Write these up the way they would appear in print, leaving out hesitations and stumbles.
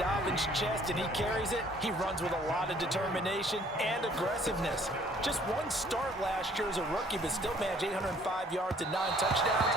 Dobbins' chest and he carries it. He runs with a lot of determination and aggressiveness. Just one start last year as a rookie, but still managed 805 yards and 9 touchdowns.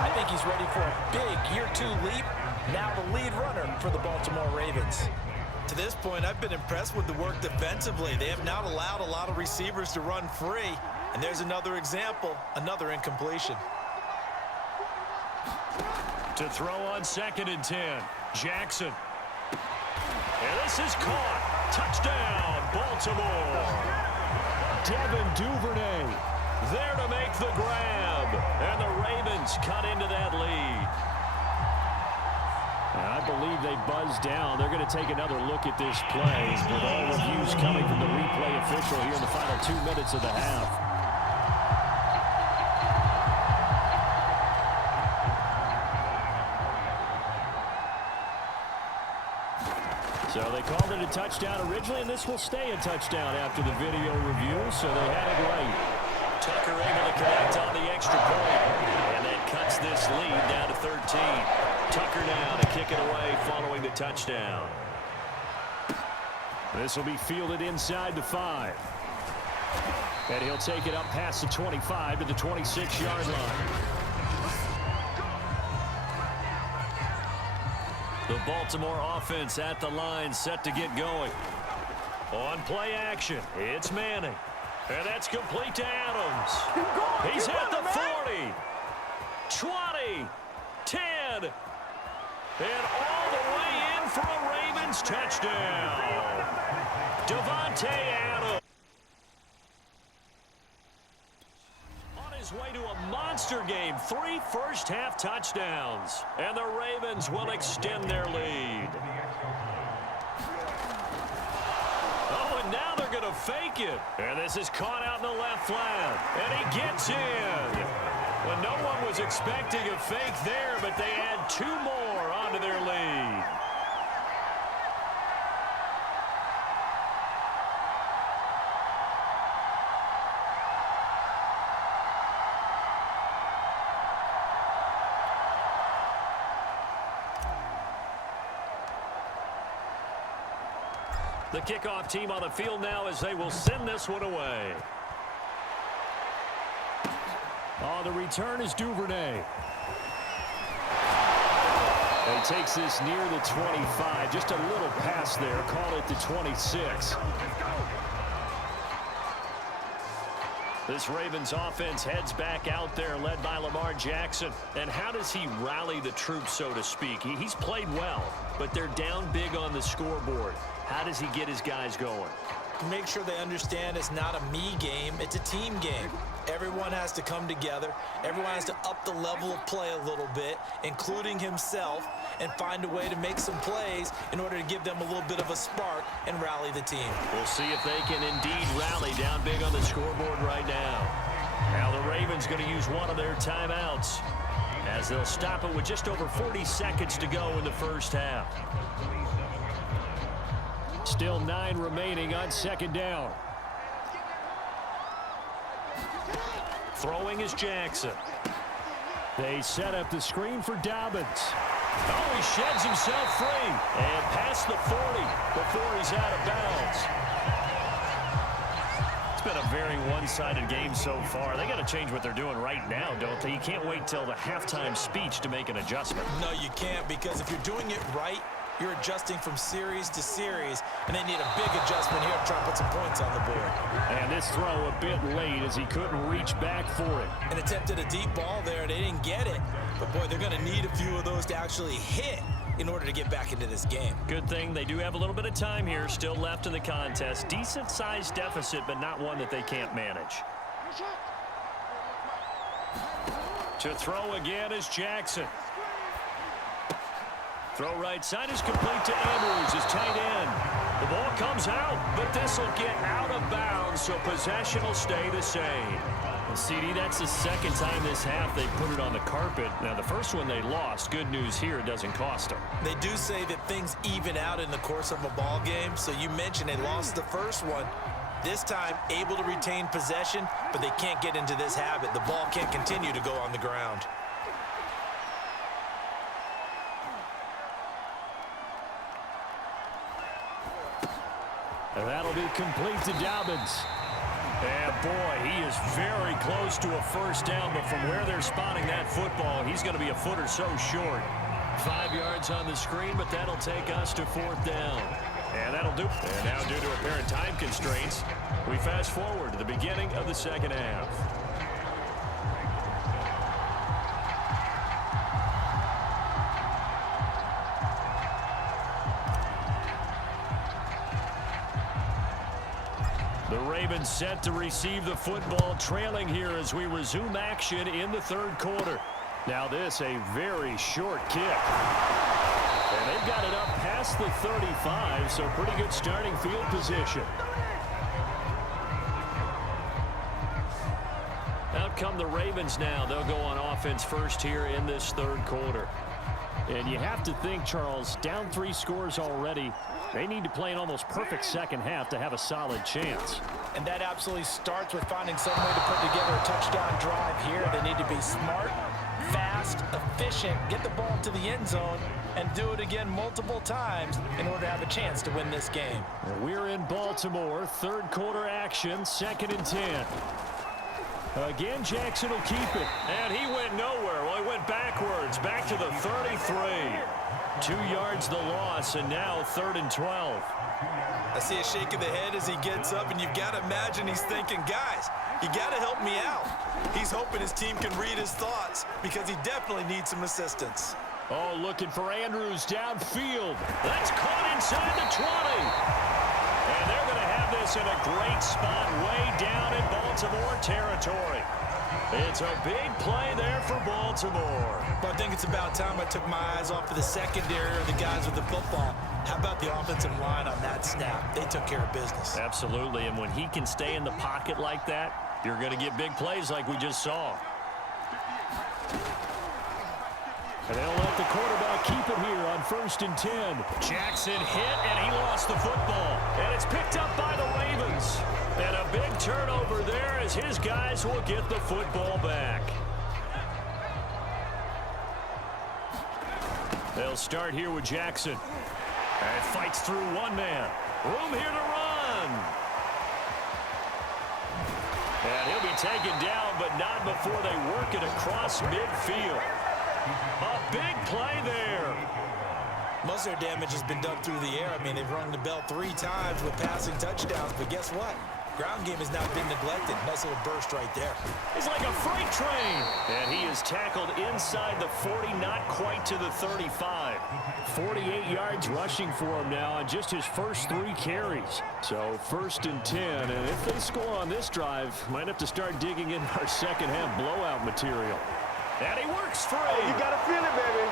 I think he's ready for a big year 2 leap. Now the lead runner for the Baltimore Ravens. To this point, I've been impressed with the work defensively. They have not allowed a lot of receivers to run free. And there's another example, another incompletion. To throw on 2nd and 10, Jackson. And this is caught. Touchdown, Baltimore. Devin Duvernay there to make the grab. And the Ravens cut into that lead. And I believe they buzzed down. They're going to take another look at this play with all reviews coming from the replay official here in the final 2 minutes of the half. So they called it a touchdown originally, and this will stay a touchdown after the video review, so they had it right. Tucker able to connect on the extra point, and that cuts this lead down to 13. Tucker now to kick it away following the touchdown. This will be fielded inside the 5. And he'll take it up past the 25 to the 26-yard line. The Baltimore offense at the line, set to get going. On play action, it's Manning. And that's complete to Adams. He's at the 40, 20, 10, and all the way in for a Ravens touchdown. Devontae Adams. Way to a monster game. 3 first-half touchdowns. And the Ravens will extend their lead. Oh, and now they're going to fake it. And this is caught out in the left flat. And he gets in. Well, no one was expecting a fake there, but they add 2 more onto their lead. The kickoff team on the field now as they will send this one away. Oh, the return is Duvernay. And he takes this near the 25. Just a little pass there. Call it the 26. This Ravens offense heads back out there, led by Lamar Jackson. And how does he rally the troops, so to speak? He's played well, but they're down big on the scoreboard. How does he get his guys going? Make sure they understand it's not a me game, it's a team game. Everyone has to come together. Everyone has to up the level of play a little bit, including himself, and find a way to make some plays in order to give them a little bit of a spark and rally the team. We'll see if they can indeed rally down big on the scoreboard right now. Now the Ravens going to use one of their timeouts as they'll stop it with just over 40 seconds to go in the first half. Still 9 remaining on 2nd down. Throwing is Jackson. They set up the screen for Dobbins. Oh, he sheds himself free. And past the 40 before he's out of bounds. It's been a very one-sided game so far. They got to change what they're doing right now, don't they? You can't wait till the halftime speech to make an adjustment. No, you can't, because if you're doing it right, you're adjusting from series to series, and they need a big adjustment here to try and put some points on the board. And this throw a bit late as he couldn't reach back for it. And attempted a deep ball there. They didn't get it. But, boy, they're going to need a few of those to actually hit in order to get back into this game. Good thing they do have a little bit of time here still left in the contest. Decent-sized deficit, but not one that they can't manage. To throw again is Jackson. Throw right side is complete to Andrews, his tight end. The ball comes out, but this will get out of bounds, so possession will stay the same. Well, CD, that's the second time this half they put it on the carpet. Now, the first one they lost. Good news here, it doesn't cost them. They do say that things even out in the course of a ball game, so you mentioned they lost the first one. This time, able to retain possession, but they can't get into this habit. The ball can't continue to go on the ground. And that'll be complete to Dobbins. And boy, he is very close to a first down, but from where they're spotting that football, he's going to be a foot or so short. 5 yards on the screen, but that'll take us to 4th down. And that'll do. And now, due to apparent time constraints, we fast forward to the beginning of the second half. The Ravens set to receive the football, trailing here as we resume action in the 3rd quarter. Now this, a very short kick. And they've got it up past the 35, so pretty good starting field position. Out come the Ravens now. They'll go on offense first here in this 3rd quarter. And you have to think, Charles, down 3 scores already. They need to play an almost perfect second half to have a solid chance. And that absolutely starts with finding some way to put together a touchdown drive here. They need to be smart, fast, efficient, get the ball to the end zone, and do it again multiple times in order to have a chance to win this game. We're in Baltimore, 3rd quarter action, 2nd and 10. Again, Jackson will keep it. And he went nowhere. Well, he went backwards, back to the 33. 2 yards the loss, and now 3rd and 12. I see a shake of the head as he gets up, and you've got to imagine he's thinking, guys, you got to help me out. He's hoping his team can read his thoughts because he definitely needs some assistance. Oh, looking for Andrews downfield. That's caught inside the 20. And they're going to have this in a great spot way down in Baltimore territory. It's a big play there for Baltimore. But I think it's about time I took my eyes off of the secondary or the guys with the football. How about the offensive line on that snap? They took care of business. Absolutely, and when he can stay in the pocket like that, you're going to get big plays like we just saw. And they'll let the quarterback keep it here on 1st and 10. Jackson hit, and he lost the football. And it's picked up by the Ravens. And a big turnover there as his guys will get the football back. They'll start here with Jackson. And fights through one man. Room here to run. And he'll be taken down, but not before they work it across midfield. A big play there. Most of their damage has been done through the air. I mean, they've rung the bell 3 times with passing touchdowns, but guess what? Ground game has not been neglected. Nice little burst right there. It's like a freight train. And he is tackled inside the 40, not quite to the 35. 48 yards rushing for him now on just his first 3 carries. So 1st and 10, and if they score on this drive, might have to start digging in our second half blowout material. And he works free. Oh, you gotta feel it, baby.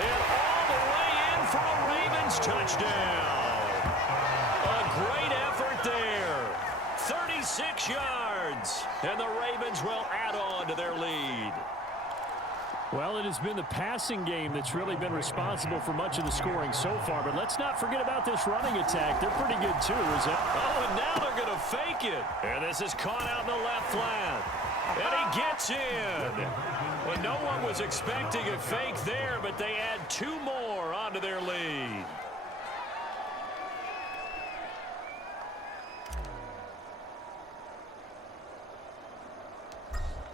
And all the way in for a Ravens touchdown. A great effort there. 36 yards. And the Ravens will add on to their lead. Well, it has been the passing game that's really been responsible for much of the scoring so far. But let's not forget about this running attack. They're pretty good, too, is it? Oh, and now they're going to fake it. And this is caught out in the left flat. And he gets in. Well, no one was expecting a fake there, but they add 2 more onto their lead.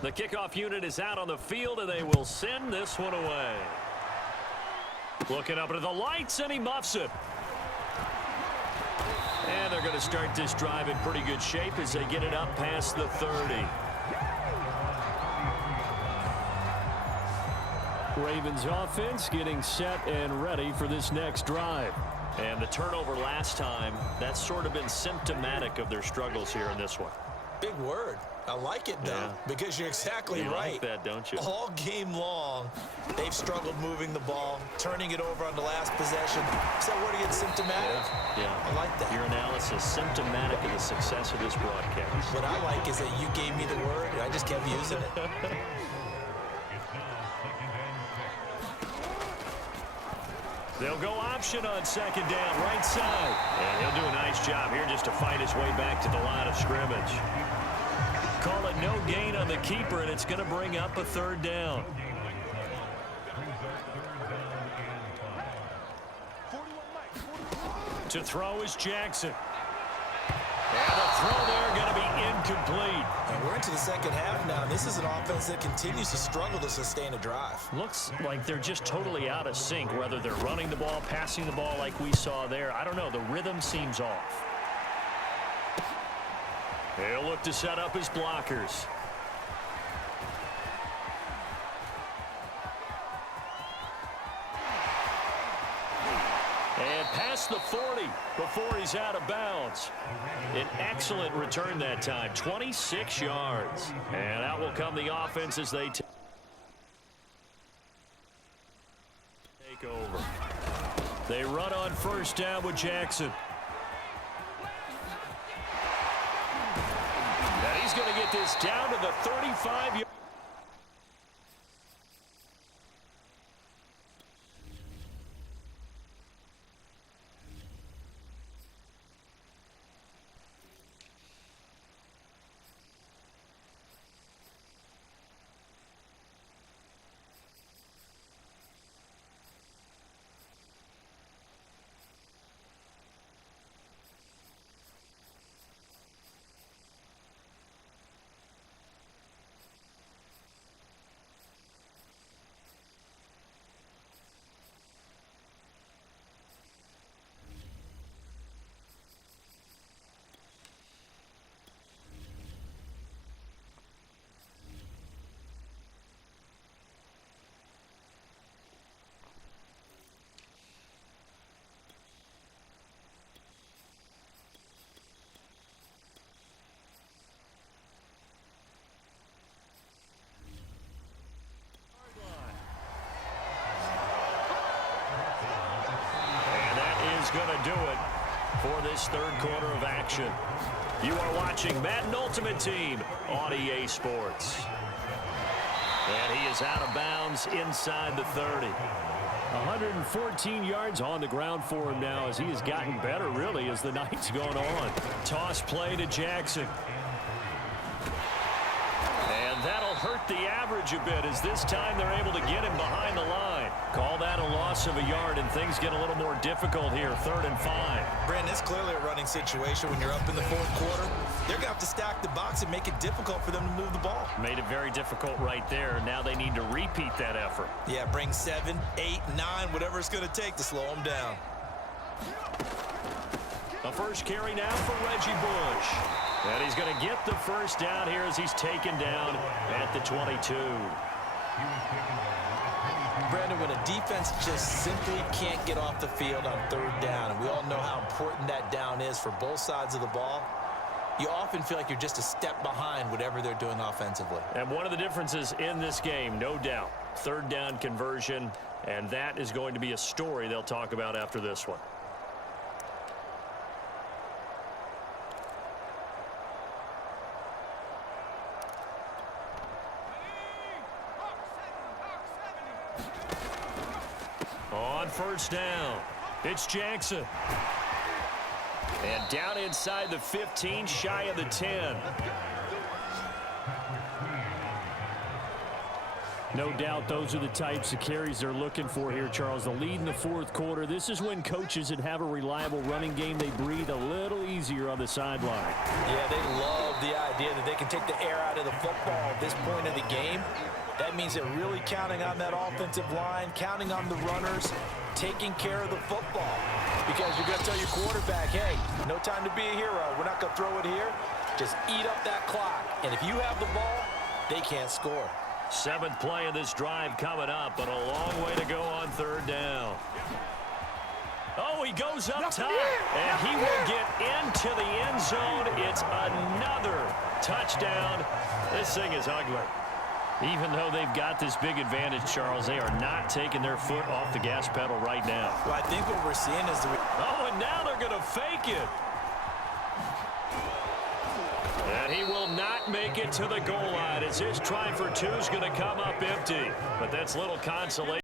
The kickoff unit is out on the field, and they will send this one away. Looking up into the lights, and he muffs it. And they're going to start this drive in pretty good shape as they get it up past the 30. Ravens offense getting set and ready for this next drive. And the turnover last time, that's sort of been symptomatic of their struggles here in this one. Big word. I like it, though, because you're exactly right. You like that, don't you? All game long, they've struggled moving the ball, turning it over on the last possession. Is that word again, symptomatic? Yeah. I like that. Your analysis, symptomatic of the success of this broadcast. What I like is that you gave me the word, and I just kept using it. They'll go option on 2nd down, right side. And he'll do a nice job here just to fight his way back to the line of scrimmage. Call it no gain on the keeper, and it's going to bring up a 3rd down. To throw is Jackson. throw there going to be incomplete. And we're into the second half now. This is an offense that continues to struggle to sustain a drive. Looks like they're just totally out of sync, whether they're running the ball, passing the ball like we saw there. I don't know. The rhythm seems off. They'll look to set up his blockers. And past the 40 before he's out of bounds. An excellent return that time, 26 yards. And out will come the offense as they take over. They run on first down with Jackson. And he's going to get this down to the 35-yard. Going to do it for this third quarter of action. You are watching Madden Ultimate Team on EA Sports. And he is out of bounds inside the 30. 114 yards on the ground for him now as he has gotten better, really, as the night's gone on. Toss play to Jackson. And that'll hurt the average a bit as this time they're able to get him behind the line. Call that a loss of a yard, and things get a little more difficult here, 3rd and 5. Brandon, it's clearly a running situation when you're up in the fourth quarter. They're going to have to stack the box and make it difficult for them to move the ball. Made it very difficult right there. Now they need to repeat that effort. Yeah, bring 7, 8, 9, whatever it's going to take to slow them down. The first carry now for Reggie Bush. And he's going to get the first down here as he's taken down at the 22. Brandon, when a defense just simply can't get off the field on 3rd down, and we all know how important that down is for both sides of the ball, you often feel like you're just a step behind whatever they're doing offensively. And one of the differences in this game, no doubt, 3rd down conversion, and that is going to be a story they'll talk about after this one. On first down, it's Jackson. And down inside the 15, shy of the 10. No doubt those are the types of carries they're looking for here, Charles. The lead in the fourth quarter. This is when coaches that have a reliable running game, they breathe a little easier on the sideline. Yeah, they love the idea that they can take the air out of the football at this point of the game. That means they're really counting on that offensive line, counting on the runners, taking care of the football. Because you're going to tell your quarterback, hey, no time to be a hero. We're not going to throw it here. Just eat up that clock. And if you have the ball, they can't score. 7th play of this drive coming up, but a long way to go on 3rd down. Oh, he goes up top, and he will get into the end zone. It's another touchdown. This thing is ugly. Even though they've got this big advantage, Charles, they are not taking their foot off the gas pedal right now. Well, I think what we're seeing is oh, and now they're going to fake it. And he will not make it to the goal line as his try for 2 is going to come up empty. But that's little consolation.